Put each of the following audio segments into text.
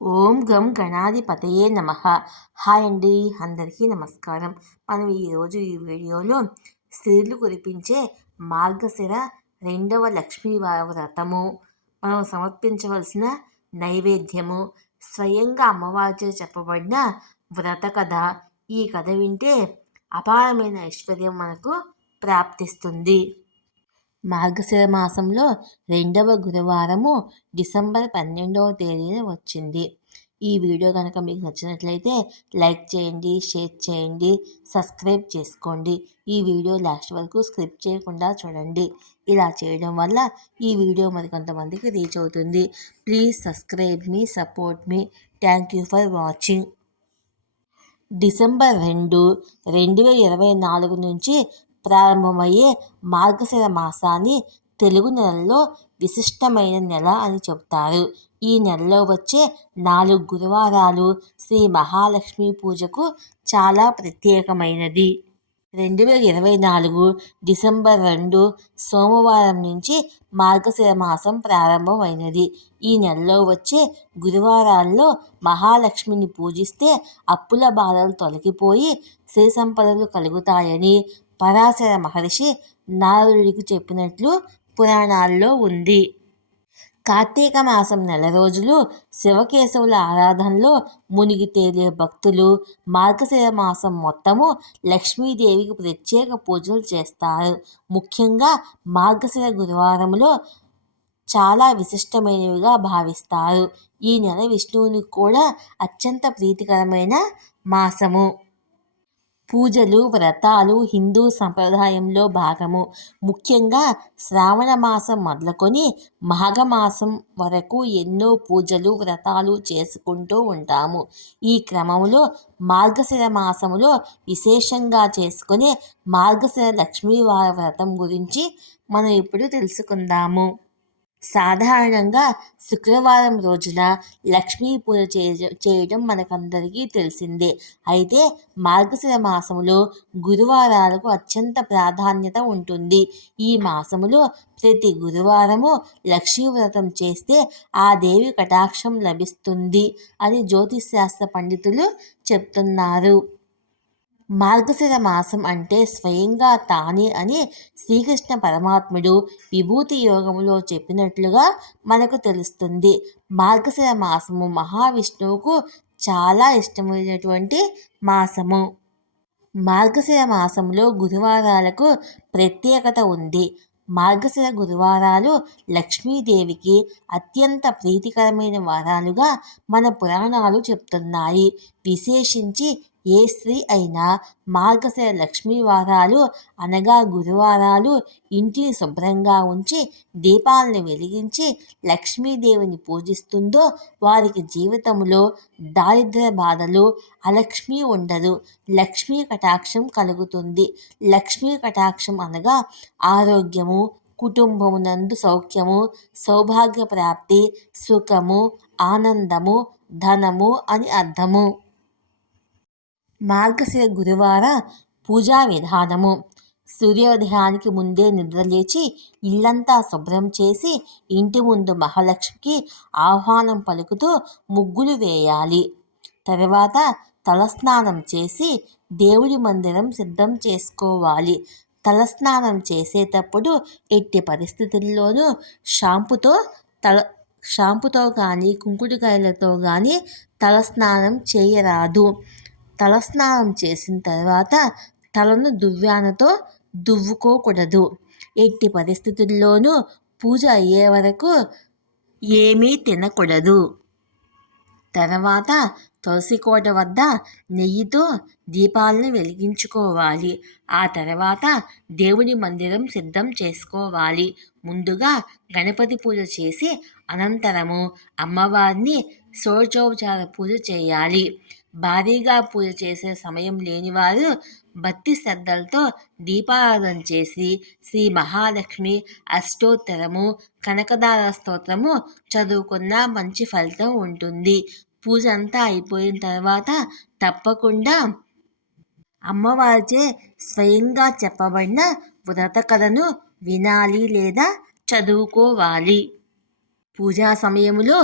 ఓం గం గణాధిపతయే నమ. హాయ్ అండి అందరికీ నమస్కారం. మనం ఈరోజు ఈ వీడియోలో స్త్రీలు కురిపించే మార్గశిర రెండవ లక్ష్మీవారి వ్రతము. మనం సమర్పించవలసిన నైవేద్యము. స్వయంగా అమ్మవారిచే చెప్పబడిన వ్రత కథ. ఈ కథ వింటే అపారమైన ఐశ్వర్యం మనకు ప్రాప్తిస్తుంది. మార్గశిర మాసంలో రెండవ గురువారము డిసెంబర్ పన్నెండవ తేదీన వచ్చింది. ఈ వీడియో కనుక మీకు నచ్చినట్లయితే లైక్ చేయండి షేర్ చేయండి సబ్స్క్రైబ్ చేసుకోండి. ఈ వీడియో లాస్ట్ వరకు స్క్రిప్ట్ చేయకుండా చూడండి. ఇలా చేయడం వల్ల ఈ వీడియో మరి కొంతమందికి రీచ్ అవుతుంది. ప్లీజ్ సబ్స్క్రైబ్ మీ support me. Thank you for watching. December రెండు రెండు వేల ఇరవై నాలుగు నుంచి ప్రారంభమయ్యే మార్గశిర మాసాన్ని తెలుగు నెలలో విశిష్టమైన నెల అని చెబుతారు. ఈ నెలలో వచ్చే నాలుగు గురువారాలు శ్రీ మహాలక్ష్మి పూజకు చాలా ప్రత్యేకమైనది. రెండు వేల ఇరవై నాలుగు డిసెంబర్ రెండు సోమవారం నుంచి మార్గశిర మాసం ప్రారంభమైనది. ఈ నెలలో వచ్చే గురువారాల్లో మహాలక్ష్మిని పూజిస్తే అప్పుల బాధలు తొలగిపోయి శ్రీ సంపదలు కలుగుతాయని పరాశర మహర్షి నారదుడికి చెప్పినట్లు పురాణాల్లో ఉంది. కార్తీక మాసం నెల రోజులు శివకేశవుల ఆరాధనలో మునిగి తేలే భక్తులు మార్గశిర మాసం మొత్తము లక్ష్మీదేవికి ప్రత్యేక పూజలు చేస్తారు. ముఖ్యంగా మార్గశిర గురువారంలో చాలా విశిష్టమైనవిగా భావిస్తారు. ఈ నెల విష్ణువునికి కూడా అత్యంత ప్రీతికరమైన మాసము. పూజలు వ్రతాలు హిందూ సంప్రదాయంలో భాగము. ముఖ్యంగా శ్రావణ మాసం మొదలుకొని మాఘమాసం వరకు ఎన్నో పూజలు వ్రతాలు చేసుకుంటూ ఉంటాము. ఈ క్రమంలో మార్గశిర మాసములో విశేషంగా చేసుకునే మార్గశిర లక్ష్మీవారి వ్రతం గురించి మనం ఇప్పుడు తెలుసుకుందాము. సాధారణంగా శుక్రవారం రోజున లక్ష్మీ పూజ చేయడం మనకందరికీ తెలిసిందే. అయితే మార్గశిర మాసములో గురువారాలకు అత్యంత ప్రాధాన్యత ఉంటుంది. ఈ మాసములో ప్రతి గురువారము లక్ష్మీ వ్రతం చేస్తే ఆ దేవి కటాక్షం లభిస్తుంది అని జ్యోతిశాస్త్ర పండితులు చెప్తున్నారు. మార్గశిర మాసం అంటే స్వయంగా తానే అని శ్రీకృష్ణ పరమాత్ముడు విభూతి యోగములో చెప్పినట్లుగా మనకు తెలుస్తుంది. మార్గశిర మాసము మహావిష్ణువుకు చాలా ఇష్టమైనటువంటి మాసము. మార్గశిర మాసంలో గురువారాలకు ప్రత్యేకత ఉంది. మార్గశిర గురువారాలు లక్ష్మీదేవికి అత్యంత ప్రీతికరమైన వారాలుగా మన పురాణాలు చెప్తున్నాయి. విశేషించి ఏ స్త్రీ అయినా మార్గశిర లక్ష్మీ వారాలు అనగా గురువారాలు ఇంటిని శుభ్రంగా ఉంచి దీపాలను వెలిగించి లక్ష్మీదేవిని పూజిస్తుందో వారికి జీవితంలో దారిద్ర బాధలు అలక్ష్మి ఉండదు. లక్ష్మీ కటాక్షం కలుగుతుంది. లక్ష్మీ కటాక్షం అనగా ఆరోగ్యము కుటుంబమునందు సౌఖ్యము సౌభాగ్య ప్రాప్తి సుఖము ఆనందము ధనము అని అర్థము. మార్గశిర గురువార పూజా విధానము. సూర్యోదయానికి ముందే నిద్రలేచి ఇల్లంతా శుభ్రం చేసి ఇంటి ముందు మహాలక్ష్మికి ఆహ్వానం పలుకుతూ ముగ్గులు వేయాలి. తర్వాత తలస్నానం చేసి దేవుడి మందిరం సిద్ధం చేసుకోవాలి. తలస్నానం చేసేటప్పుడు ఎట్టి పరిస్థితుల్లోనూ షాంపుతో తల షాంపుతో కానీ కుంకుడుకాయలతో కానీ తలస్నానం చేయరాదు. తలస్నానం చేసిన తర్వాత తలను దువ్వానతో దువ్వుకోకూడదు. ఎట్టి పరిస్థితుల్లోనూ పూజ అయ్యే వరకు ఏమీ తినకూడదు. తర్వాత తులసి కోట వద్ద నెయ్యితో దీపాలను వెలిగించుకోవాలి. ఆ తర్వాత దేవుని మందిరం సిద్ధం చేసుకోవాలి. ముందుగా గణపతి పూజ చేసి అనంతరము అమ్మవారిని షోడోపచార పూజ చేయాలి. భారీగా పూజ చేసే సమయం లేనివారు భక్తి శ్రద్ధలతో దీపారాధన చేసి శ్రీ మహాలక్ష్మి అష్టోత్తరము కనకదార స్తోత్రము చదువుకున్న మంచి ఫలితం ఉంటుంది. పూజ అంతా అయిపోయిన తర్వాత తప్పకుండా అమ్మవారిచే స్వయంగా చెప్పబడిన వ్రత కథను వినాలి లేదా చదువుకోవాలి. పూజా సమయములో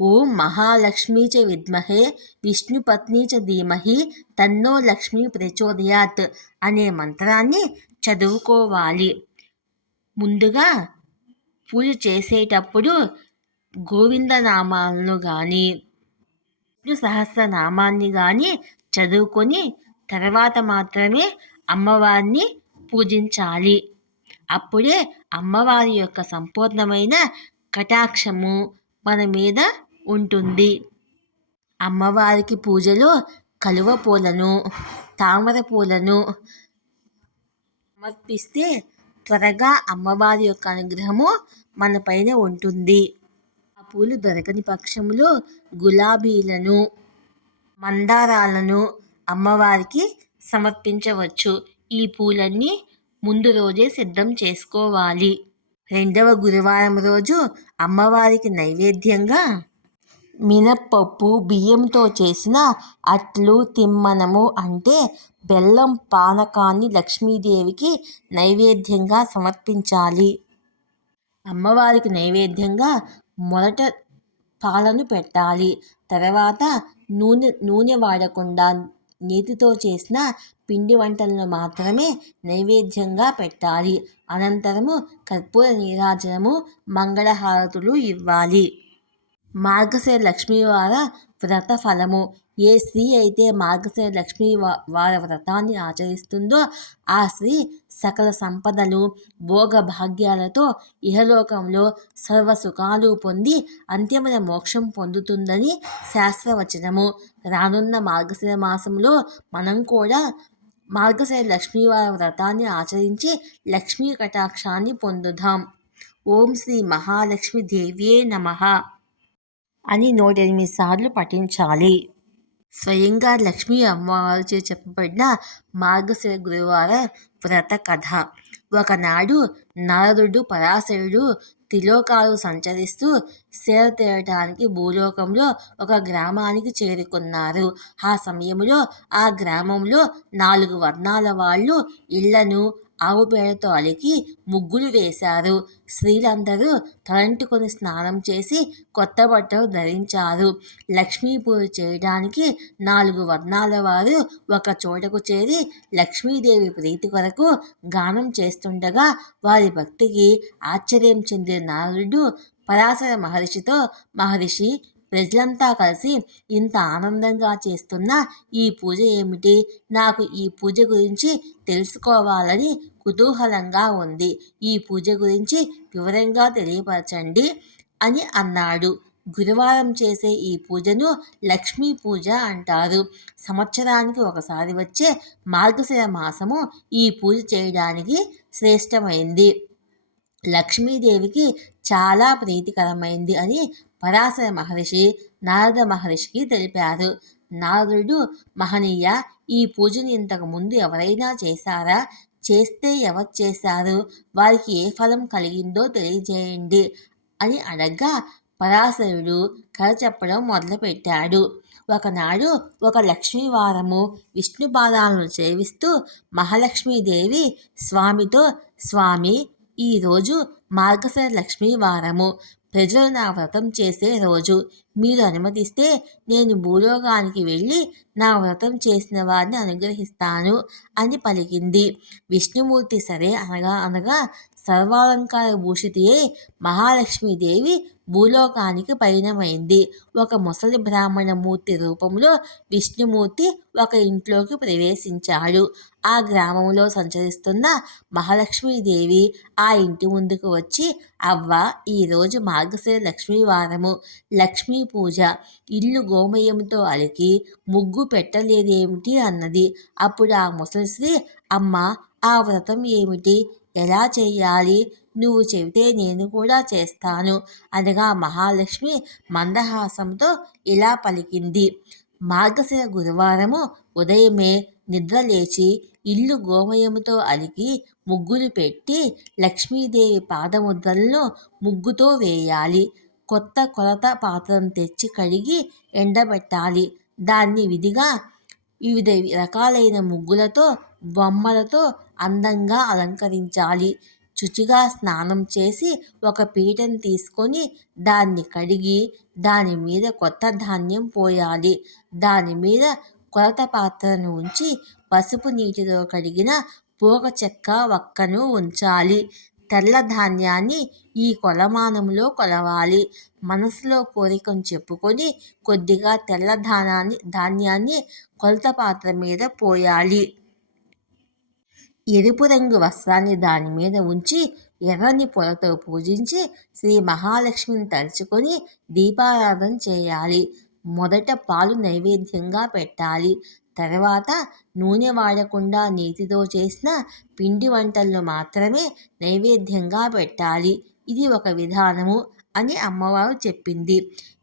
ఓం మహాలక్ష్మీ చ విద్మహే విష్ణుపత్ని చ ధీమహి తన్నో లక్ష్మీ ప్రచోదయాత్ అనే మంత్రాన్ని చదువుకోవాలి. ముందుగా పూజ చేసేటప్పుడు గోవిందనామాలను కానీ విష్ణు సహస్రనామాన్ని కానీ చదువుకొని తర్వాత మాత్రమే అమ్మవారిని పూజించాలి. అప్పుడే అమ్మవారి యొక్క సంపూర్ణమైన కటాక్షము మన మీద ఉంటుంది. అమ్మవారికి పూజలో కలువ పూలను తామర పూలను సమర్పిస్తే త్వరగా అమ్మవారి యొక్క అనుగ్రహము మన పైన ఉంటుంది. ఆ పూలు దొరకని పక్షంలో గులాబీలను మందారాలను అమ్మవారికి సమర్పించవచ్చు. ఈ పూలన్నీ ముందు రోజే సిద్ధం చేసుకోవాలి. రెండవ గురువారం రోజు అమ్మవారికి నైవేద్యంగా మినప్పప్పు బియ్యంతో చేసిన అట్లు తిమ్మనము అంటే బెల్లం పానకాన్ని లక్ష్మీదేవికి నైవేద్యంగా సమర్పించాలి. అమ్మవారికి నైవేద్యంగా మొదట పాలను పెట్టాలి. తర్వాత నూనె నూనె వాడకుండా నేతితో చేసిన పిండి వంటలను మాత్రమే నైవేద్యంగా పెట్టాలి. అనంతరము కర్పూర నీరాజనము మంగళహారతులు ఇవ్వాలి. మార్గశిర లక్ష్మీవార వ్రత ఫలము. ఏ స్త్రీ అయితే మార్గశిర లక్ష్మీ వార వ్రతాన్ని ఆచరిస్తుందో ఆ స్త్రీ సకల సంపదలు భోగ భాగ్యాలతో ఇహలోకంలో సర్వ సుఖాలు పొంది అంత్యమైన మోక్షం పొందుతుందని శాస్త్రవచనము. రానున్న మార్గశిర మాసంలో మనం కూడా మార్గశిర లక్ష్మీవార వ్రతాన్ని ఆచరించి లక్ష్మీ కటాక్షాన్ని పొందుదాం. ఓం శ్రీ మహాలక్ష్మి దేవ్యే నమ అని నూట ఎనిమిది సార్లు పఠించాలి. స్వయంగా లక్ష్మీ అమ్మవారిచే చెప్పబడిన మార్గశిర గురువార వ్రత కథ. ఒకనాడు నారదుడు పరాశరుడు త్రిలోకాలు సంచరిస్తూ సేవ తీరటానికి భూలోకంలో ఒక గ్రామానికి చేరుకున్నారు. ఆ సమయంలో ఆ గ్రామంలో నాలుగు వర్ణాల వాళ్ళు ఇళ్ళను ఆవు పేడతో అలికి ముగ్గులు వేశారు. స్త్రీలందరూ తలంటుకొని స్నానం చేసి కొత్త బట్టలు ధరించారు. లక్ష్మీ పూజ చేయడానికి నాలుగు వర్ణాల వారు ఒక చోటకు చేరి లక్ష్మీదేవి ప్రీతి కొరకు గానం చేస్తుండగా వారి భక్తికి ఆశ్చర్యం చెందిన నారదుడు పరాశర మహర్షితో మహర్షి ప్రజలంతా కలిసి ఇంత ఆనందంగా చేస్తున్న ఈ పూజ ఏమిటి? నాకు ఈ పూజ గురించి తెలుసుకోవాలని కుతూహలంగా ఉంది. ఈ పూజ గురించి వివరంగా తెలియపరచండి అని అన్నాడు. గురువారం చేసే ఈ పూజను లక్ష్మీ పూజ అంటారు. సంవత్సరానికి ఒకసారి వచ్చే మార్గశిర మాసము ఈ పూజ చేయడానికి శ్రేష్టమైంది. లక్ష్మీదేవికి చాలా ప్రీతికరమైంది అని పరాశర మహర్షి నారద మహర్షికి తెలిపారు. నారదుడు మహనీయ ఈ పూజను ఇంతకు ముందు ఎవరైనా చేశారా? చేస్తే ఎవరు చేశారు? వారికి ఏ ఫలం కలిగిందో తెలియజేయండి అని అడగ్గా పరాశరుడు కథ చెప్పడం మొదలుపెట్టాడు. ఒకనాడు ఒక లక్ష్మీవారము విష్ణుపాదాలను సేవిస్తూ మహాలక్ష్మీదేవి స్వామితో స్వామి ఈరోజు మార్గశిర లక్ష్మీవారము ప్రజలు నా వ్రతం చేసే రోజు. మీరు అనుమతిస్తే నేను భూలోకానికి వెళ్ళి నా వ్రతం చేసిన వారిని అనుగ్రహిస్తాను అని పలికింది. విష్ణుమూర్తి సరే అనగా అనగా సర్వాలంకార భూషితియే మహాలక్ష్మీదేవి భూలోకానికి పయనమైంది. ఒక ముసలి బ్రాహ్మణ మూర్తి రూపంలో విష్ణుమూర్తి ఒక ఇంట్లోకి ప్రవేశించాడు. ఆ గ్రామంలో సంచరిస్తున్న మహాలక్ష్మీదేవి ఆ ఇంటి ముందుకు వచ్చి అవ్వ ఈరోజు మార్గశిర లక్ష్మీవారము. లక్ష్మీ పూజ. ఇల్లు గోమయంతో అలికి ముగ్గు పెట్టలేదేమిటి అన్నది. అప్పుడు ఆ ముసలిశ్రీ అమ్మ ఆ వ్రతం ఏమిటి? ఎలా చేయాలి? నువ్వు చెబితే నేను కూడా చేస్తాను అనగా మహాలక్ష్మి మందహాసంతో ఇలా పలికింది. మార్గశిర గురువారము ఉదయమే నిద్ర లేచి ఇల్లు గోమయముతో అలికి ముగ్గులు పెట్టి లక్ష్మీదేవి పాదముద్రలను ముగ్గుతో వేయాలి. కొత్త కొలత పాత్రను తెచ్చి కడిగి ఎండబెట్టాలి. దాన్ని విధిగా వివిధ రకాలైన ముగ్గులతో బొమ్మలతో అందంగా అలంకరించాలి. శుచిగా స్నానం చేసి ఒక పీటను తీసుకొని దాన్ని కడిగి దాని మీద కొత్త ధాన్యం పోయాలి. దాని మీద కొలత పాత్రను ఉంచి పసుపు నీటితో కడిగిన పోక చెక్క వక్కను ఉంచాలి. తెల్ల ధాన్యాన్ని ఈ కొలమానంలో కొలవాలి. మనసులో కోరికను చెప్పుకొని కొద్దిగా తెల్ల ధాన్యాన్ని ధాన్యాన్ని కొలత పాత్ర మీద పోయాలి. ఎరుపు రంగు వస్త్రాన్ని దాని మీద ఉంచి ఎర్రని పొలతో పూజించి శ్రీ మహాలక్ష్మిని తలుచుకొని దీపారాధన చేయాలి. మొదట పాలు నైవేద్యంగా పెట్టాలి. తర్వాత నూనె వాడకుండా నీటితో చేసిన పిండి వంటలను మాత్రమే నైవేద్యంగా పెట్టాలి. ఇది ఒక విధానము అని అమ్మవారు చెప్పింది.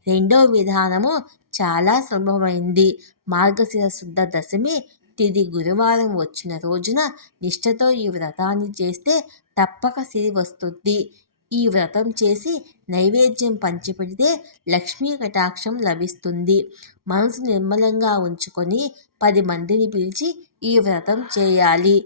రెండో విధానము చాలా సులభమైంది. మార్గశిర శుద్ధ దశమి తిది గురువారం వచ్చిన రోజున నిష్ఠతో ఈ వ్రతాన్ని చేస్తే తప్పక సిరి వస్తుంది. ఈ వ్రతం చేసి నైవేద్యం పంచిపెడితే లక్ష్మీ కటాక్షం లభిస్తుంది. మనసు నిర్మలంగా ఉంచుకొని పది మందిని పిలిచి ఈ వ్రతం చేయాలి.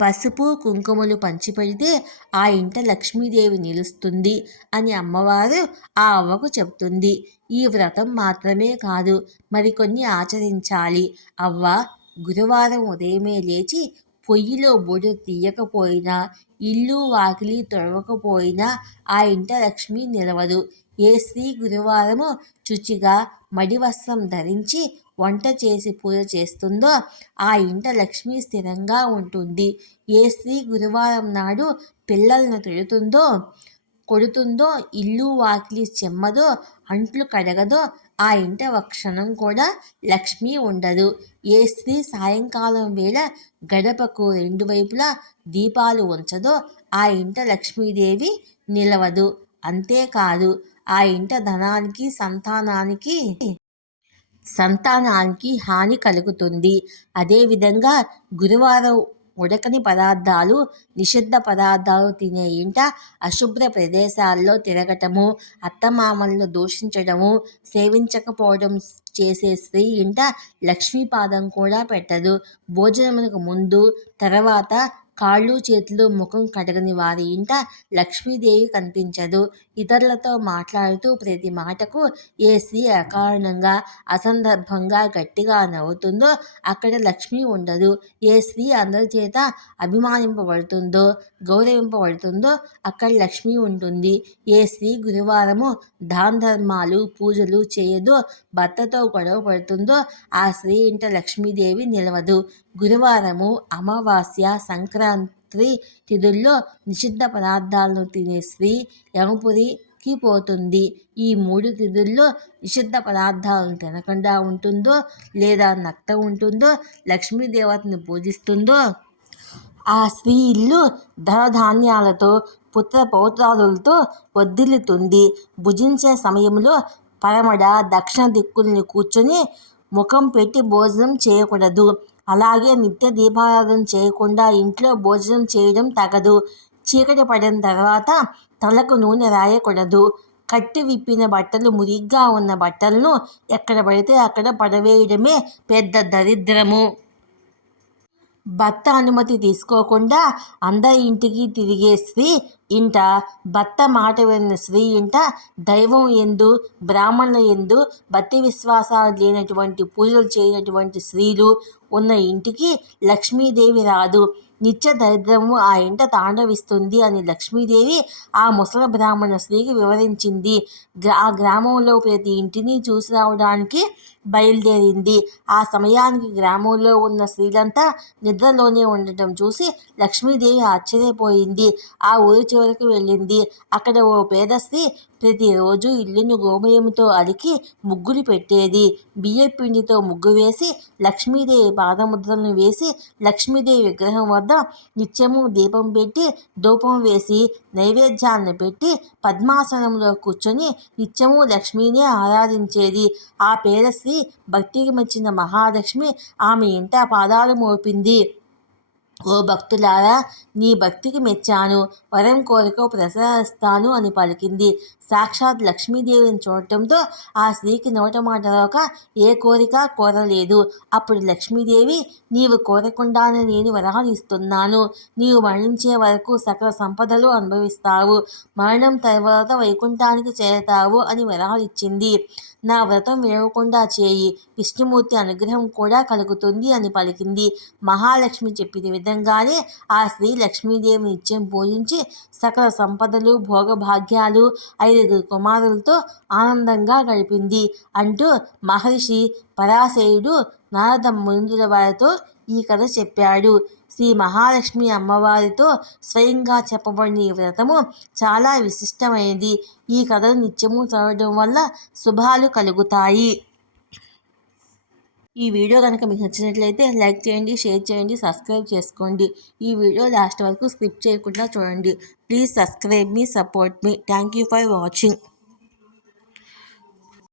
పసుపు కుంకుమలు పంచిపెడితే ఆ ఇంట లక్ష్మీదేవి నిలుస్తుంది అని అమ్మవారు ఆ అవ్వకు చెప్తుంది ఈ వ్రతం మాత్రమే కాదు మరికొన్ని ఆచరించాలి. అవ్వ గురువారం ఉదయమే లేచి పొయ్యిలో బూడిద తీయకపోయినా ఇల్లు వాకిలి తొడవకపోయినా ఆ ఇంట లక్ష్మి నిలవదు. ఏ స్త్రీ గురువారము శుచిగా మడి వస్త్రం ధరించి వంట చేసి పూజ చేస్తుందో ఆ ఇంట లక్ష్మి స్థిరంగా ఉంటుంది. ఏ స్త్రీ గురువారం నాడు పిల్లలను తిడుతుందో కొడుతుందో ఇల్లు వాకిలి చెమ్మదో అంట్లు కడగదో ఆ ఇంట ఒక క్షణం కూడా లక్ష్మి ఉండదు. ఏ స్త్రీ సాయంకాలం వేళ గడపకు రెండు వైపులా దీపాలు ఉంచదో ఆ ఇంట లక్ష్మీదేవి నిలవదు. అంతేకాదు ఆ ఇంట ధనానికి సంతానానికి సంతానానికి హాని కలుగుతుంది. అదేవిధంగా గురువారం ఉడకని పదార్థాలు నిషిద్ధ పదార్థాలు తినే ఇంట అశుభ్ర ప్రదేశాల్లో తిరగటము అత్తమామలను దూషించడము సేవించకపోవడం చేసే స్త్రీ ఇంట లక్ష్మీపాదం కూడా పెట్టదు. భోజనమునకు ముందు తర్వాత కాళ్ళు చేతులు ముఖం కడగని వారి ఇంట లక్ష్మీదేవి కనిపించదు. ఇతరులతో మాట్లాడుతూ ప్రతి మాటకు ఏ స్త్రీ అకారణంగా అసందర్భంగా గట్టిగా నవ్వుతుందో అక్కడ లక్ష్మి ఉండదు. ఏ స్త్రీ అందరి చేత అభిమానింపబడుతుందో గౌరవింపబడుతుందో అక్కడ లక్ష్మి ఉంటుంది. ఏ స్త్రీ గురువారము దాన ధర్మాలు పూజలు చేయదో భర్తతో గొడవ పడుతుందో ఆ స్త్రీ ఇంట లక్ష్మీదేవి నిలవదు. గురువారము అమావాస్య సంక్రాంతి తిథుల్లో నిషిద్ధ పదార్థాలను తినే స్త్రీ యమపురికి పోతుంది. ఈ మూడు తిథుల్లో నిషిద్ధ పదార్థాలను తినకుండా ఉంటుందో లేదా నక్త ఉంటుందో లక్ష్మీదేవతను పూజిస్తుందో ఆ స్త్రీ ఇల్లు ధనధాన్యాలతో పుత్ర పౌత్రాదులతో వర్ధిల్లుతుంది భుజించే సమయంలో పరమడ దక్షిణ దిక్కుల్ని కూర్చొని ముఖం పెట్టి భోజనం చేయకూడదు. అలాగే నిత్య దీపారాధన చేయకుండా ఇంట్లో భోజనం చేయడం తగదు. చీకటి పడిన తర్వాత తలకు నూనె రాయకూడదు. కట్టి విప్పిన బట్టలు మురిగ్గా ఉన్న బట్టలను ఎక్కడ పడితే అక్కడ పడవేయడమే పెద్ద దరిద్రము. భర్త అనుమతి తీసుకోకుండా అందరి ఇంటికి తిరిగే స్త్రీ ఇంట భర్త మాట విన్న స్త్రీ ఇంట దైవం ఎందు బ్రాహ్మణుల ఎందు భక్తి విశ్వాసాలు లేనటువంటి పూజలు చేయనటువంటి స్త్రీలు ఉన్న ఇంటికి లక్ష్మీదేవి రాదు. నిత్య దరిద్రము ఆ ఇంట తాండవిస్తుంది అని లక్ష్మీదేవి ఆ ముసల బ్రాహ్మణ స్త్రీకి వివరించింది. ఆ గ్రామంలో ప్రతి ఇంటిని చూసి రావడానికి బయలుదేరింది. ఆ సమయానికి గ్రామంలో ఉన్న స్త్రీలంతా నిద్రలోనే ఉండటం చూసి లక్ష్మీదేవి ఆశ్చర్యపోయింది. ఆ ఊరి చివరికి వెళ్ళింది. అక్కడ ఓ పేద స్త్రీ ప్రతిరోజు ఇల్లును గోమయంతో అలికి ముగ్గులు పెట్టేది. బియ్య పిండితో ముగ్గు వేసి లక్ష్మీదేవి పాదముద్రలను వేసి లక్ష్మీదేవి విగ్రహం వద్ద నిత్యము దీపం పెట్టి ధూపం వేసి నైవేద్యాన్ని పెట్టి పద్మాసనంలో కూర్చొని నిత్యము లక్ష్మీని ఆరాధించేది. ఆ పేద స్త్రీ భక్తికి మెచ్చిన మహాలక్ష్మి ఆమె ఇంట పాదాలు మోపింది. ఓ భక్తులారా నీ భక్తికి మెచ్చాను. వరం కోరిక ప్రసాదిస్తాను అని పలికింది. సాక్షాత్ లక్ష్మీదేవిని చూడటంతో ఆ స్త్రీకి నోట మాట రాక ఏ కోరిక కోరలేదు. అప్పుడు లక్ష్మీదేవి నీవు కోరకుండానే నేను వరాలు ఇస్తున్నాను. నీవు మరణించే వరకు సకల సంపదలు అనుభవిస్తావు. మరణం తర్వాత వైకుంఠానికి చేరతావు అని వరాలు ఇచ్చింది. నా వ్రతం విరవకుండా చేయి. విష్ణుమూర్తి అనుగ్రహం కూడా కలుగుతుంది అని పలికింది. మహాలక్ష్మి చెప్పిన విధంగానే ఆ స్త్రీ లక్ష్మీదేవి నిత్యం పూజించి సకల సంపదలు భోగభాగ్యాలు ఐదుగురు కుమారులతో ఆనందంగా గడిపింది అంటూ మహర్షి పరాశయుడు నారద ముందుల వారితో ఈ కథ చెప్పాడు. శ్రీ మహాలక్ష్మి అమ్మవారితో స్వయంగా చెప్పబడిన ఈ వ్రతము చాలా విశిష్టమైనది. ఈ కథను నిత్యము చదవడం వల్ల శుభాలు కలుగుతాయి. ఈ వీడియో కనుక మీకు నచ్చినట్లయితే లైక్ చేయండి షేర్ చేయండి సబ్స్క్రైబ్ చేసుకోండి. ఈ వీడియో లాస్ట్ వరకు స్కిప్ చేయకుండా చూడండి. ప్లీజ్ సబ్స్క్రైబ్ మీ support me. Thank you for watching.